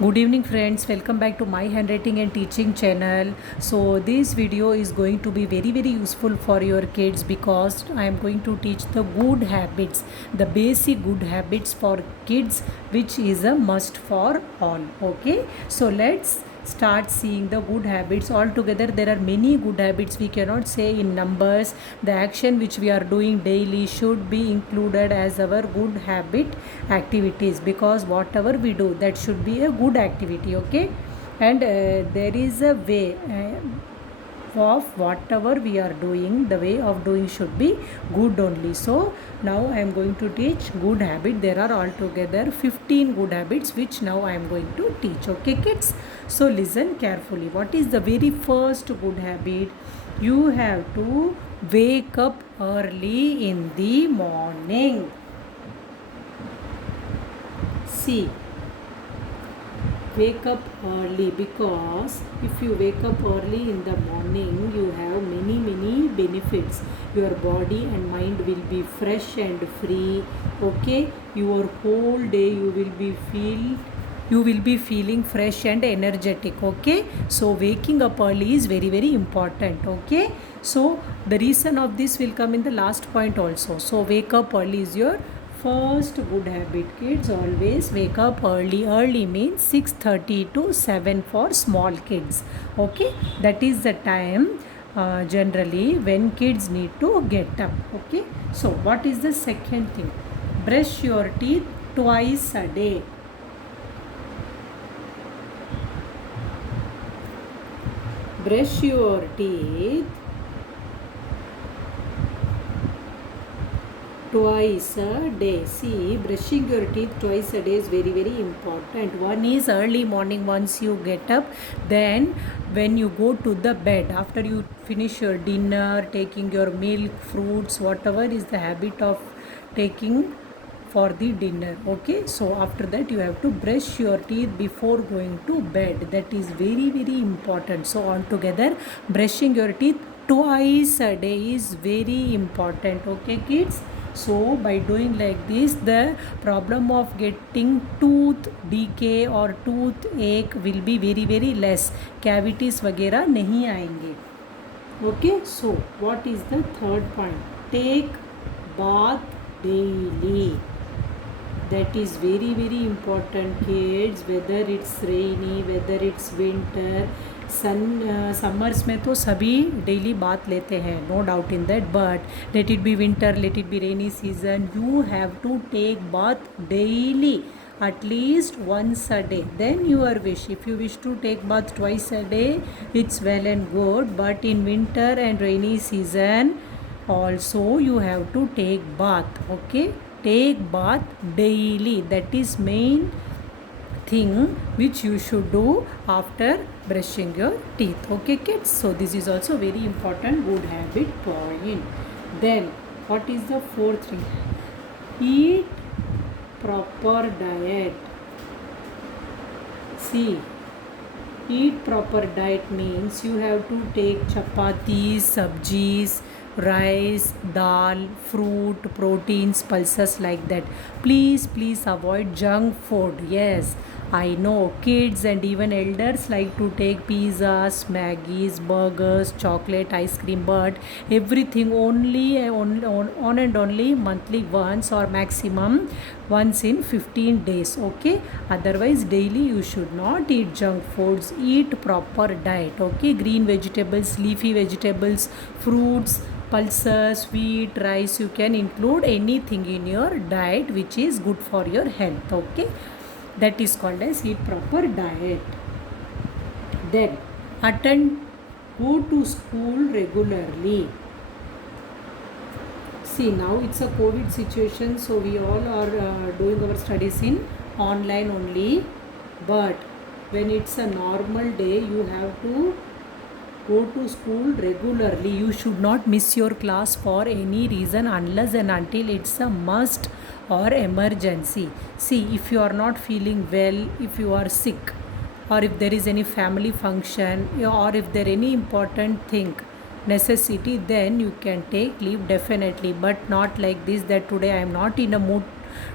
Good evening friends, welcome back to my handwriting and teaching channel. So this video is going to be very useful for your kids because I am going to teach the good habits, the basic good habits for kids, which is a must for all. Okay, so let's start seeing the good habits. Altogether there are many good habits, we cannot say in numbers. The action which we are doing daily should be included as our good habit activities, because whatever we do, that should be a good activity. Okay, and there is a way of whatever we are doing, the way of doing should be good only. So now I am going to teach good habit. There are altogether 15 good habits which now I am going to teach. Okay kids, so listen carefully. What is the very first good habit? You have to wake up early in the morning. See, wake up early, because if you wake up early in the morning, you have many benefits. Your body and mind will be fresh and free. Okay, your whole day you will be feeling fresh and energetic. Okay, so waking up early is very important. Okay, so the reason of this will come in the last point also. So wake up early is your first good habit. Kids always wake up early. Early means 6:30 to 7 for small kids. Okay, that is the time generally when kids need to get up. Okay, so what is the second thing? Brush your teeth twice a day. Brush your teeth twice a day. See, brushing your teeth twice a day is very important. One is early morning once you get up, then when you go to the bed, after you finish your dinner, taking your milk, fruits, whatever is the habit of taking for the dinner. Okay, so after that you have to brush your teeth before going to bed. That is very important. So altogether brushing your teeth twice a day is very important. Okay kids, so by doing like this, the problem of getting tooth decay or toothache will be very less. Cavities वगैरह नहीं आएंगे. Okay, so what is the third point? Take bath daily. That is very important kids. Whether it's rainy, whether it's winter, summers में तो सभी daily बात लेते हैं, no doubt in that. But let it be winter, let it be rainy season, you have to take bath daily, at least once a day. Then your wish, if you wish to take bath twice a day, it's well and good. But in winter and rainy season also you have to take bath. Okay, take bath daily. That is main thing which you should do after brushing your teeth. Okay kids, so this is also very important good habit point. Then what is the fourth thing? Eat proper diet. See, eat proper diet means you have to take chapatis, sabjis, rice, dal, fruit, proteins, pulses, like that. Please avoid junk food. Yes, I know kids and even elders like to take pizzas, maggies, burgers, chocolate, ice cream, but everything only on and only monthly once, or maximum once in 15 days. Okay, otherwise daily you should not eat junk foods. Eat proper diet. Okay, green vegetables, leafy vegetables, fruits, pulses, wheat, rice, you can include anything in your diet which is good for your health. Okay, that is called as eat proper diet. Then go to school regularly. See, now it's a COVID situation, so we all are doing our studies in online only. But when it's a normal day, you have to go to school regularly. You should not miss your class for any reason unless and until it's a must or emergency. See, if you are not feeling well, if you are sick, or if there is any family function, or if there any important thing, necessity, then you can take leave definitely. But not like this, that today I am not in a mood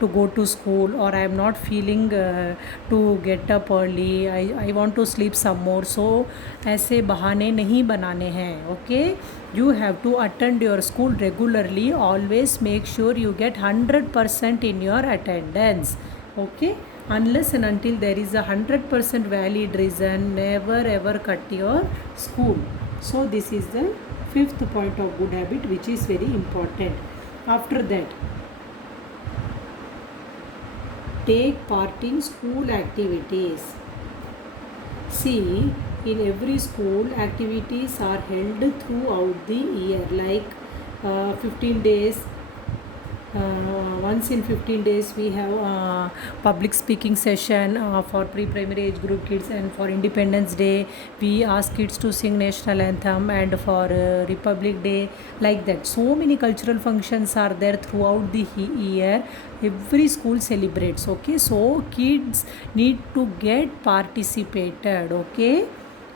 to go to school, or I am not feeling to get up early, I want to sleep some more. So ऐसे बहाने नहीं बनाने हैं. Okay, you have to attend your school regularly. Always make sure you get 100% in your attendance. Okay, unless and until there is a 100% valid reason, never ever cut your school. So this is the fifth point of good habit, which is very important. After that, take part in school activities. See, in every school, activities are held throughout the year, like 15 days. Once in 15 days we have public speaking session for pre-primary age group kids, and for Independence Day we ask kids to sing national anthem, and for Republic Day, like that. So many cultural functions are there throughout the year. Every school celebrates. Okay, so kids need to get participated. Okay,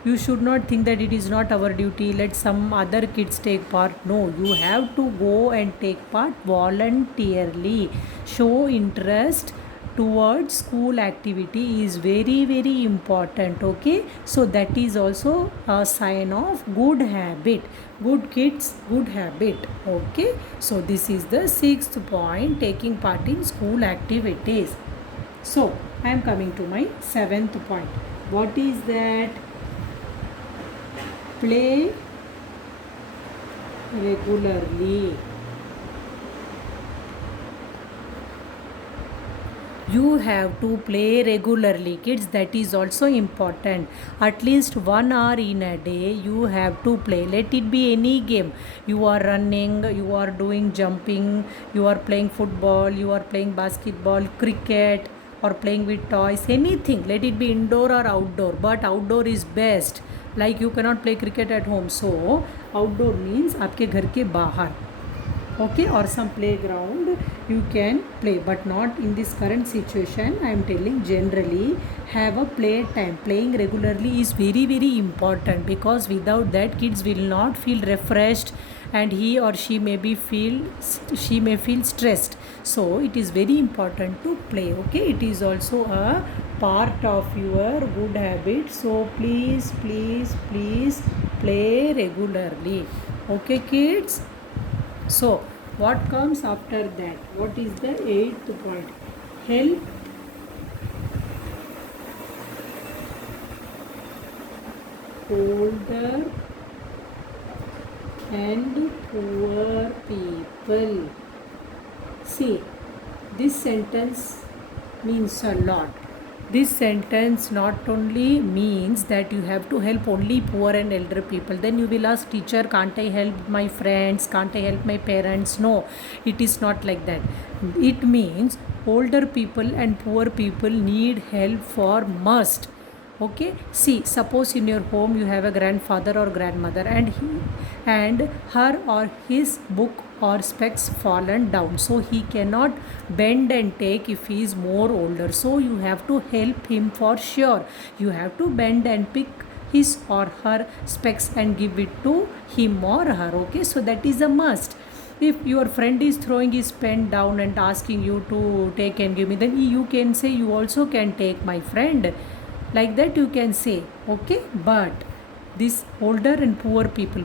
you should not think that it is not our duty, let some other kids take part. No, you have to go and take part voluntarily. Show interest towards school activity is very very important. Okay, so that is also a sign of good habit. Good kids, good habit. Okay, so this is the sixth point, taking part in school activities. So I am coming to my seventh point. What is that? Play regularly. You have to play regularly, kids. That is also important. At least 1 hour in a day you have to play. Let it be any game. You are running, you are doing jumping, you are playing football, you are playing basketball, cricket, or playing with toys, anything. Let it be indoor or outdoor, but outdoor is best. Like you cannot play cricket at home, so outdoor means आपके घर के बाहर. Okay, or some playground you can play, but not in this current situation. I am telling generally, have a play time. Playing regularly is very very important, because without that kids will not feel refreshed, and he or she may feel stressed. So it is very important to play. Okay, it is also a part of your good habit. So please play regularly. Okay kids. So what comes after that? What is the eighth point? Help older and poor people. See, this sentence means a lot. This sentence not only means that you have to help only poor and elder people. Then you will ask, teacher, can't I help my friends? Can't I help my parents? No, it is not like that. It means older people and poor people need help for must. Okay, see, suppose in your home you have a grandfather or grandmother, and her or his book or specs fallen down, so he cannot bend and take if he is more older. So you have to help him for sure. You have to bend and pick his or her specs and give it to him or her. Okay, so that is a must. If your friend is throwing his pen down and asking you to take and give me, then you can say, you also can take, my friend. Like that you can say. Okay, but this older and poor people,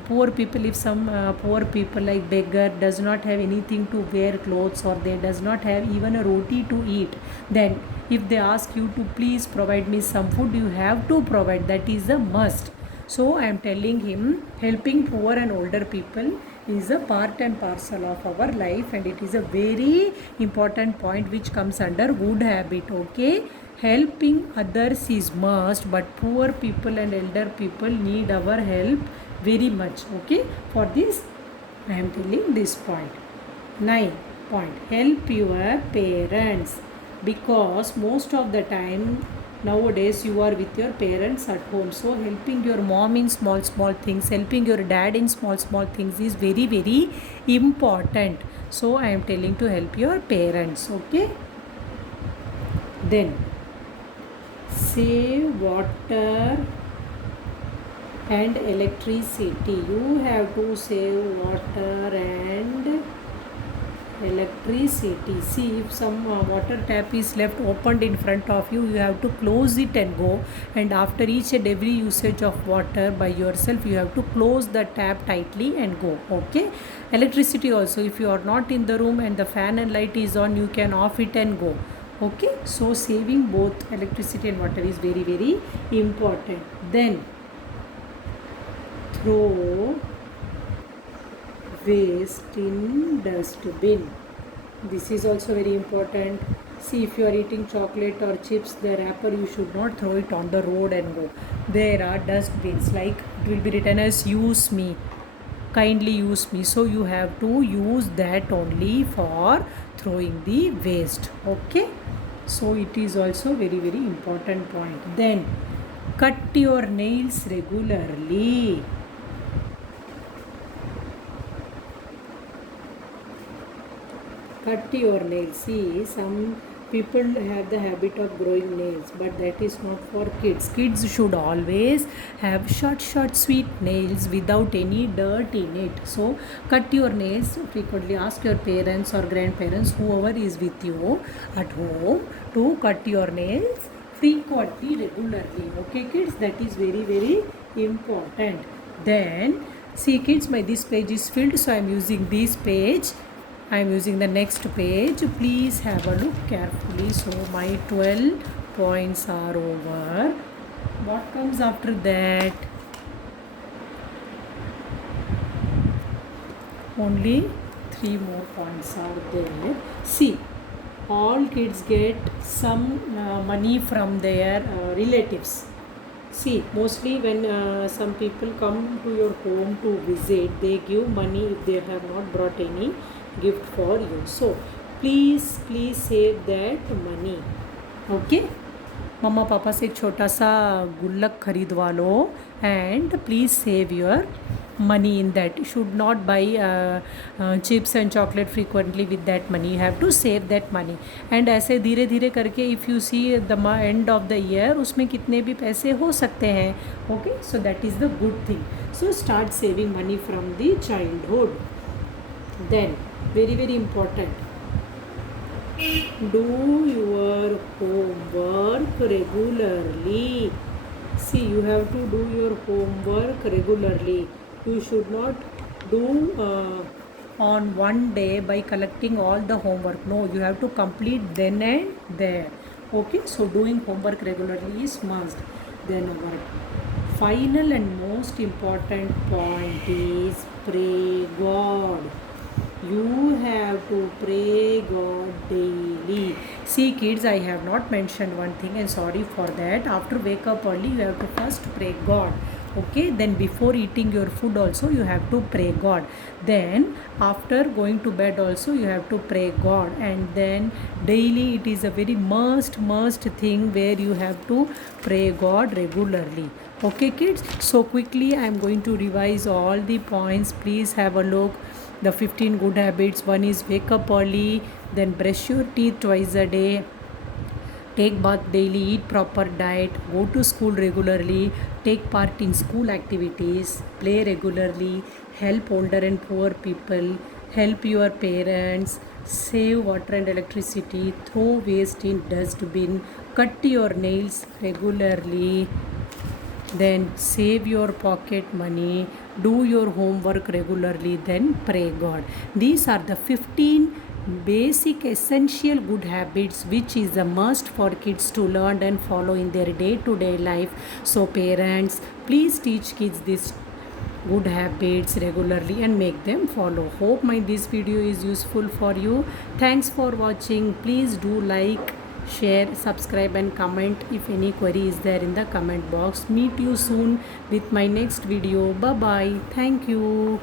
if some poor people like beggar does not have anything to wear clothes, or they does not have even a roti to eat, then if they ask you to please provide me some food, you have to provide. That is a must. So I am telling him, helping poor and older people is a part and parcel of our life, and it is a very important point which comes under good habit. Okay, helping others is must, but poor people and elder people need our help very much. Okay, for this I am telling this point. 9 point, help your parents, because most of the time nowadays you are with your parents at home. So helping your mom in small things, helping your dad in small things is very very important. So I am telling to help your parents. Okay, then save water and electricity. You have to save water and electricity. See, if some water tap is left opened in front of you, you have to close it and go. And after each and every usage of water by yourself, you have to close the tap tightly and go. Okay. Electricity also, if you are not in the room and the fan and light is on, you can off it and go. Okay. So saving both electricity and water is very, very important. Then throw waste in dustbin. This is also very important. See, if you are eating chocolate or chips, the wrapper, you should not throw it on the road and go. There are dustbins, like it will be written as use me, kindly use me. So you have to use that only for throwing the waste. Okay. So it is also very, very important point. Then cut your nails regularly. Cut your nails. See, some people have the habit of growing nails, but that is not for kids. Kids should always have short, sweet nails without any dirt in it. So, cut your nails frequently. Ask your parents or grandparents, whoever is with you at home, to cut your nails frequently, regularly. Okay, kids, that is very, very important. Then, see, kids, this page is filled, so I am using this page. I am using the next page. Please have a look carefully. So my 12 points are over. What comes after that? Only 3 more points are there. See, all kids get some money from their relatives. See, mostly when some people come to your home to visit, they give money if they have not brought any gift for you. So please save that money. Okay. मम्मा पापा से एक छोटा सा गुल्लक खरीदवा लो and please save your money in that. You should not buy chips and chocolate frequently with that money. You have to save that money. And ऐसे धीरे धीरे करके if you see the end of the year, उसमें कितने भी पैसे हो सकते हैं. Okay, so that is the good thing. So start saving money from the childhood. Then very, very important, do your homework regularly. See, you have to do your homework regularly. You should not do on one day by collecting all the homework. No, you have to complete then and there. Okay, so doing homework regularly is must. Then our final and most important point is pray God. You have to pray God daily. See, kids, I have not mentioned one thing and sorry for that. After wake up early, you have to first pray God. Okay, then before eating your food also you have to pray God. Then after going to bed also you have to pray God. And then daily it is a very must thing where you have to pray God regularly. Okay, kids, so quickly I am going to revise all the points. Please have a look. The 15 good habits. One is wake up early, then brush your teeth twice a day, take bath daily, eat proper diet, go to school regularly, take part in school activities, play regularly, help older and poor people, help your parents, save water and electricity, throw waste in dustbin, cut your nails regularly, then save your pocket money, do your homework regularly, then pray God. These are the 15 basic essential good habits which is a must for kids to learn and follow in their day-to-day life. So parents, please teach kids these good habits regularly and make them follow. Hope this video is useful for you. Thanks for watching. Please do like, share, subscribe and comment. If any query is there in the comment box. Meet you soon with my next video. Bye bye. Thank you.